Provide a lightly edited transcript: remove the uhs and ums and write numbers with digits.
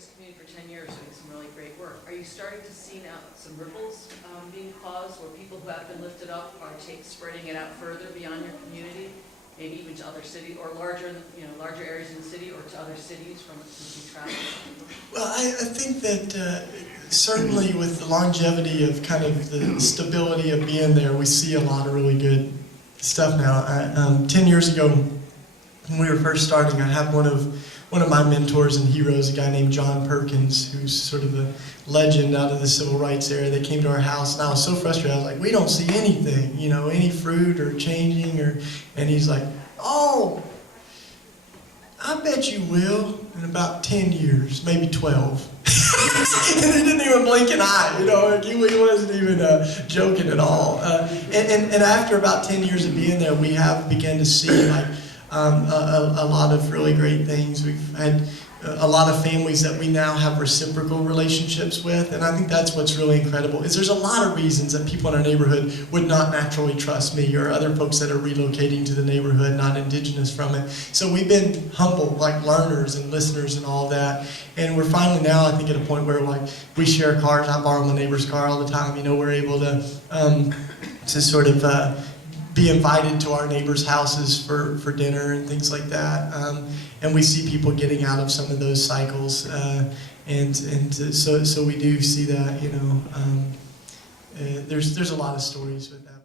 this community for 10 years doing some really great work. Are you starting to see now some ripples being caused where people who have been lifted up are spreading it out further beyond your community, maybe even to other cities or larger areas in the city or to other cities from since you travel? Well, I think that certainly with the longevity of kind of the stability of being there, we see a lot of really good stuff now. 10 years ago, when we were first starting, I had one of my mentors and heroes, a guy named John Perkins, who's sort of a legend out of the civil rights era, that came to our house, and I was so frustrated. I was like, we don't see anything, any fruit or changing, and he's like, oh, I bet you will in about 10 years, maybe 12. And he didn't even blink an eye, he wasn't even joking at all. And after about 10 years of being there, we have begun to see a lot of really great things. We've had a lot of families that we now have reciprocal relationships with, and I think that's what's really incredible. Is there's a lot of reasons that people in our neighborhood would not naturally trust me or other folks that are relocating to the neighborhood, not indigenous from it. So we've been humble, like learners and listeners and all that, and we're finally now, I think, at a point where we share cars. I borrow my neighbor's car all the time. We're able to sort of be invited to our neighbors' houses for dinner and things like that. And we see people getting out of some of those cycles, so we do see that. There's a lot of stories with that.